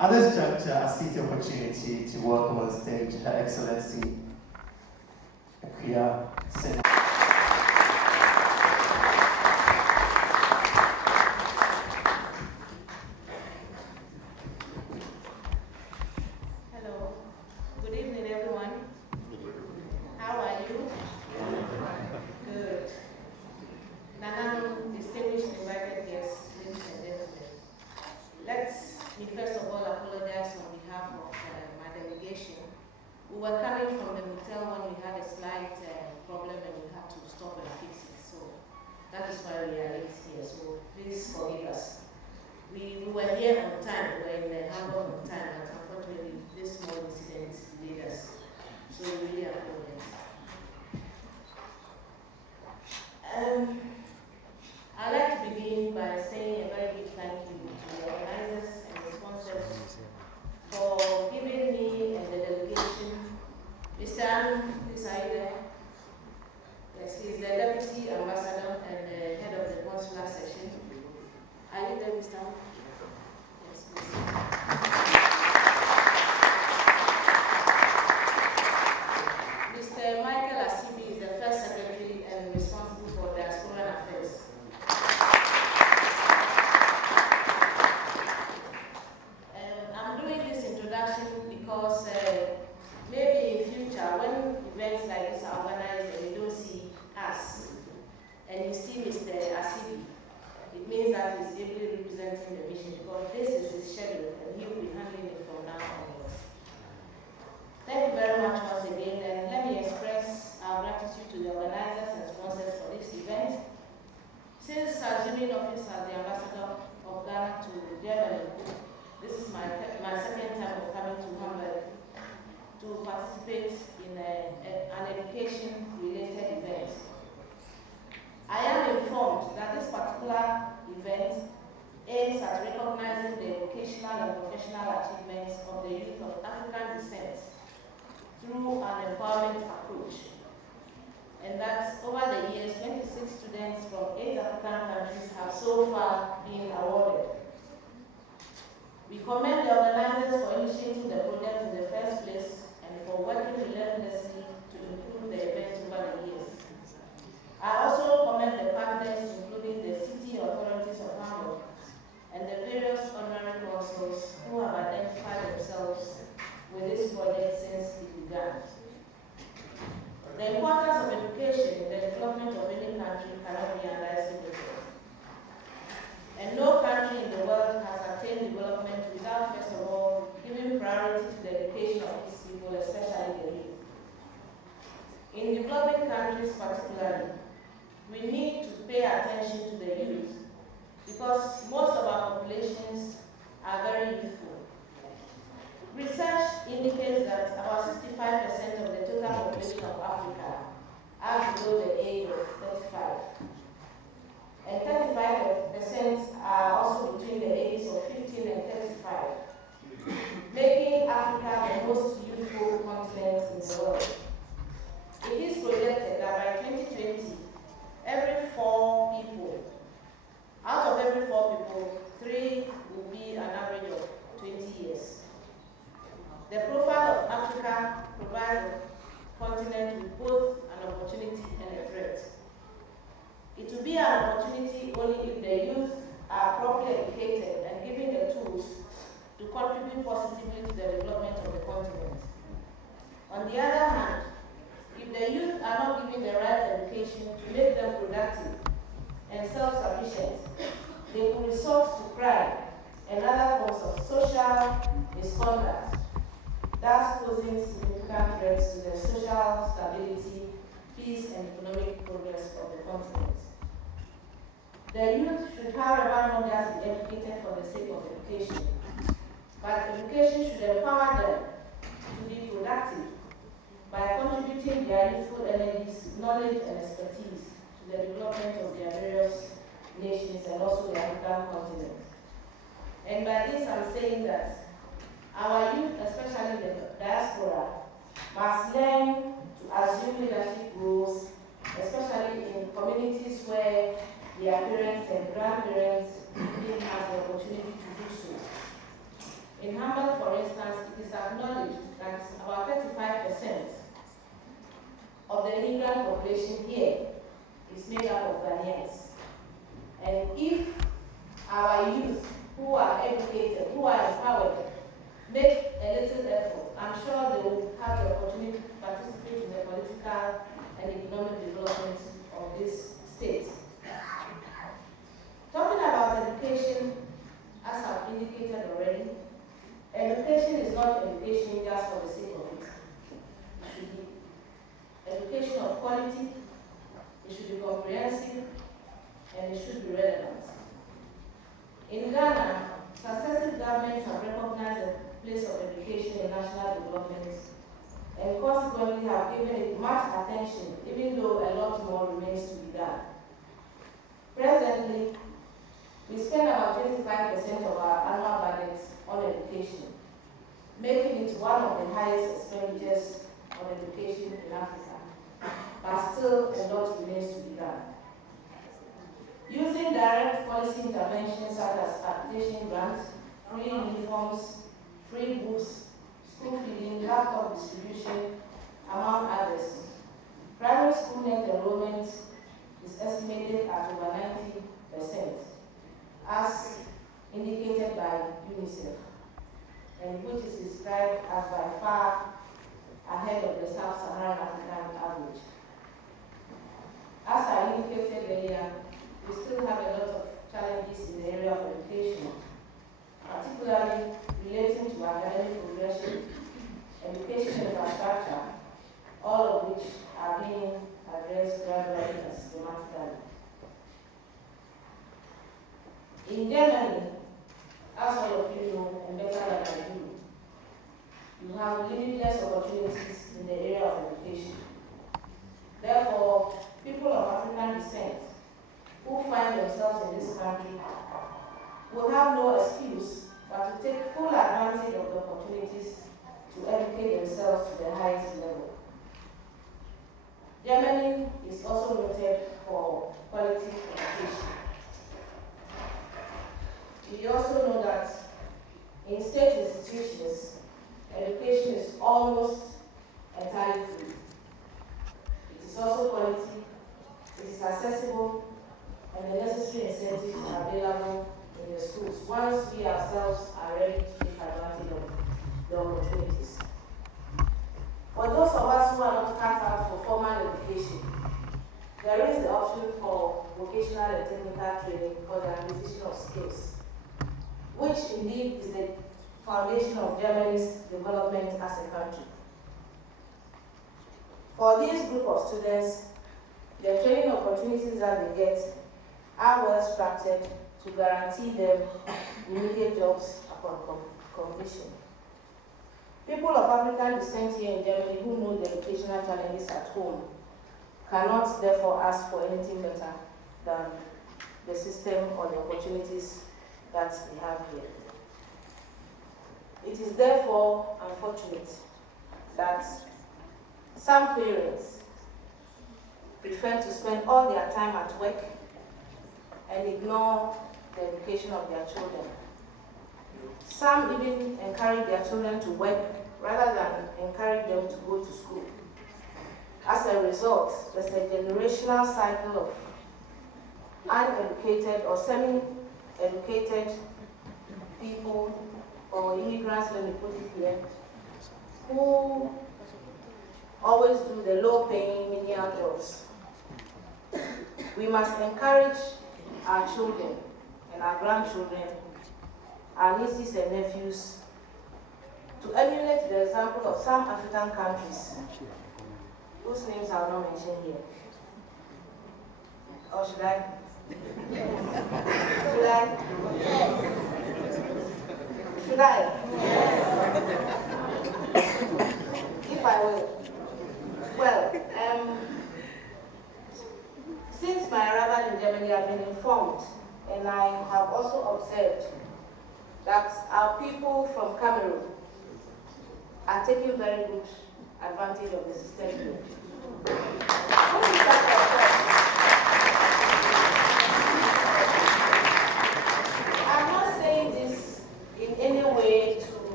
At this juncture, I seize the opportunity to welcome on stage Her Excellency Akua Sena. Hello. Good evening, everyone. How are you? Good. Nana, distinguished invited guests, ladies and gentlemen. Let me first of all apologize on behalf of my delegation. We were coming from the hotel when we had a slight problem and we had to stop and fix it. So that is why we are late here. So please forgive us. We were here on time. We were in Hamburg on time, but unfortunately this small incident delayed us. So we really apologize. I'd like to begin by saying a very big thank you to the organizers and the sponsors for giving me and the delegation. Mr. Anu, please are you there? Yes, he's the Deputy Ambassador and the head of the consular section. Are you there, Mr. Anu? Yes, please. Mr. Michael Asibi is the first secretary and responsible for diaspora affairs. I'm doing this introduction because maybe in future when events like this are organized and you don't see us and you see Mr. Asibi, it means that he's ably representing the mission because this is his schedule and he will be handling it from now onwards. Thank you very much once again, and let me express our gratitude to the organizers and sponsors for this event. Since assuming office as the ambassador of Ghana to Germany, this is my second time of coming to Hamburg to participate in an education-related event. I am informed that this particular event aims at recognizing the educational and professional achievements of the youth of African descent through an empowerment approach. And that over the years, 26 students from 8 African countries have so far been awarded. We commend the organizers for initiating the project in the first place and for working relentlessly to improve the event over the years. I also commend the partners, including the city authorities of Hamburg and the various honorary consuls who have identified themselves with this project since it began. The importance of education in the development of any country cannot be underestimated. And no country in the world has attained development without, first of all, giving priority to the education of its people, especially the youth. In developing countries particularly, we need to pay attention to the youth because most of our populations are very youthful. Research indicates that about 65% of the total population of Africa are below the age of 35. And 35% are also between the ages of 15 and 35, making Africa the most youthful continent in the world. It is projected that by 2020, out of every 4 people, 3 will be an average of 20 years. The profile of Africa provides a continent with both an opportunity and a threat. It will be an opportunity only if the youth are properly educated and given the tools to contribute positively to the development of the continent. On the other hand, if the youth are not given the right education to make them productive and self-sufficient, they will resort to crime and other forms of social misconduct, thus posing significant threats to the social stability, peace, and economic progress of the continent. The youth should, however, not just be educated for the sake of education, but education should empower them to be productive by contributing their youthful energies, knowledge, and expertise to the development of their various nations and also the African continent. And by this, I'm saying that our youth, especially the diaspora, must learn to assume leadership roles, especially in communities where their parents and grandparents didn't have the opportunity to do so. In Hamburg, for instance, it is acknowledged that about 35% of the immigrant population here is made up of Ghanaians. And if our youth who are educated, who are empowered, make a little effort, I'm sure they will have the opportunity to participate in the political and economic development of this state. Talking about education, as I've indicated already, education is not education just for the sake of it. It should be education of quality, it should be comprehensive, and it should be relevant. In Ghana, successive governments have recognized the place of education in national development and consequently have given it much attention, even though a lot more remains to be done. Presently, we spend about 25% of our annual budget on education, making it one of the highest expenditures on education in Africa, but still a lot remains to be done. Using direct policy interventions such as capitation grants, free uniforms, free books, school feeding, laptop distribution, among others, private school net enrollment is estimated at over 90%, as indicated by UNICEF, and which is described as by far ahead of the sub-Saharan African average. As I indicated earlier, we still have a lot of challenges in the area of education, particularly relating to academic progression, education infrastructure, all of which are being addressed gradually and systematically. In Germany, as all of you know, and better than I do, you have limitless opportunities in the area of education. Therefore, people of African descent who find themselves in this country will have no excuse but to take full advantage of the opportunities to educate themselves to the highest level. Germany is also noted for quality education. We also know that in state institutions, education is almost entirely free. It is also quality, it is accessible, and the necessary incentives are available in the schools once we ourselves are ready to take advantage of the opportunities. For those of us who are not cut out for formal education, there is the option for vocational and technical training for the acquisition of skills, which indeed is the foundation of Germany's development as a country. For this group of students, the training opportunities that they get are well structured to guarantee them immediate jobs upon completion. People of African descent here in Germany who know the educational challenges at home cannot therefore ask for anything better than the system or the opportunities that we have here. It is therefore unfortunate that some parents prefer to spend all their time at work and ignore the education of their children. Some even encourage their children to work rather than encourage them to go to school. As a result, there's a generational cycle of uneducated or semi-educated people or immigrants, let me put it here, who always do the low-paying menial jobs. We must encourage our children and our grandchildren, our nieces and nephews, to emulate the example of some African countries, whose names I will not mention here. Or should I? Should I? Should I? If I will. Well, since my arrival in Germany, I've been informed, and I have also observed that our people from Cameroon are taking very good advantage of the system here. I'm not saying this in any way to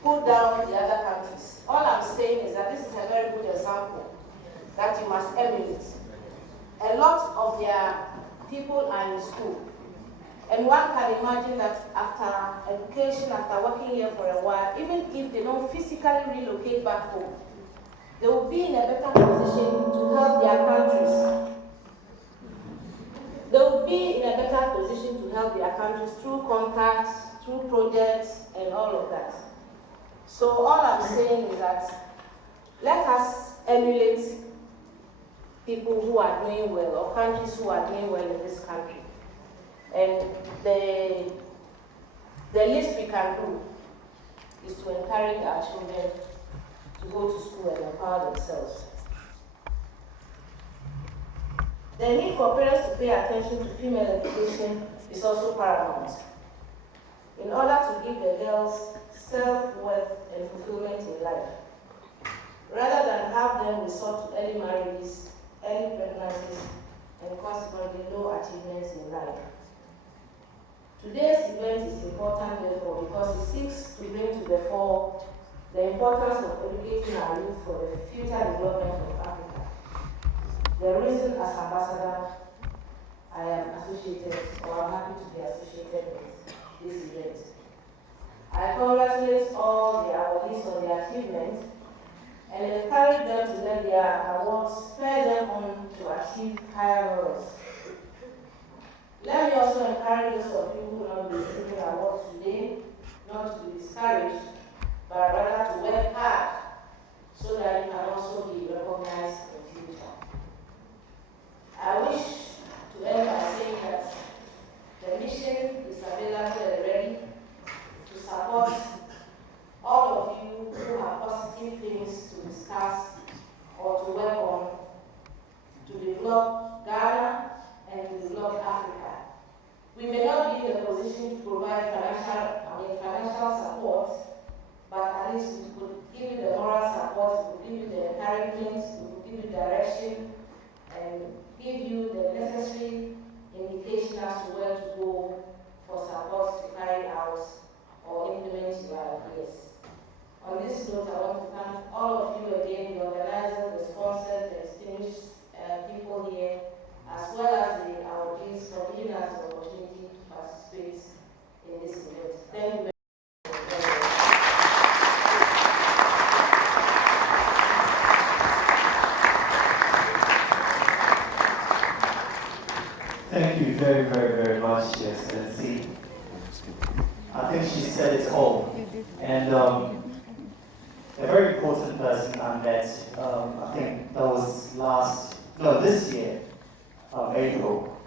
put down the other countries. All I'm saying is that this is a very good example that you must emulate. A lot of their people are in school. And one can imagine that after education, after working here for a while, even if they don't physically relocate back home, they will be in a better position to help their countries. They will be in a better position to help their countries through contacts, through projects, and all of that. So all I'm saying is that let us emulate people who are doing well, or countries who are doing well in this country. And the least we can do is to encourage our children to go to school and empower themselves. The need for parents to pay attention to female education is also paramount in order to give the girls self-worth and fulfillment in life, rather than have them resort to early marriages, early pregnancies, and consequently low achievements in life. Today's event is important, therefore, because it seeks to bring to the fore the importance of educating our youth for the future development of Africa. The reason, as ambassador, I am associated, or I'm happy to be associated with this event. I congratulate all the awardees on their achievements and encourage them to let their awards spur them on to achieve higher roles. Let me also encourage those of you who will not be receiving awards today not to be discouraged, but rather to work hard so that you can also be recognized in the future. I wish to end by saying that the mission is available and ready to support all of you who have positive things to discuss or to work on to develop Ghana and to develop Africa. We may not be in a position to provide financial support, but at least we could give you the moral support, we could give you the encouragement, we could give you direction, and give you the necessary indication as to where to go for support to carry out or implement your ideas. On this note, I want to thank all of you again, the organizers, the sponsors, the distinguished people here, as well as the awardees for giving us the opportunity to participate in this event. Thank you very much. Thank you very, very, very much, Your Excellency. I think she said it all. And a very important person I met, I think that was this year, April.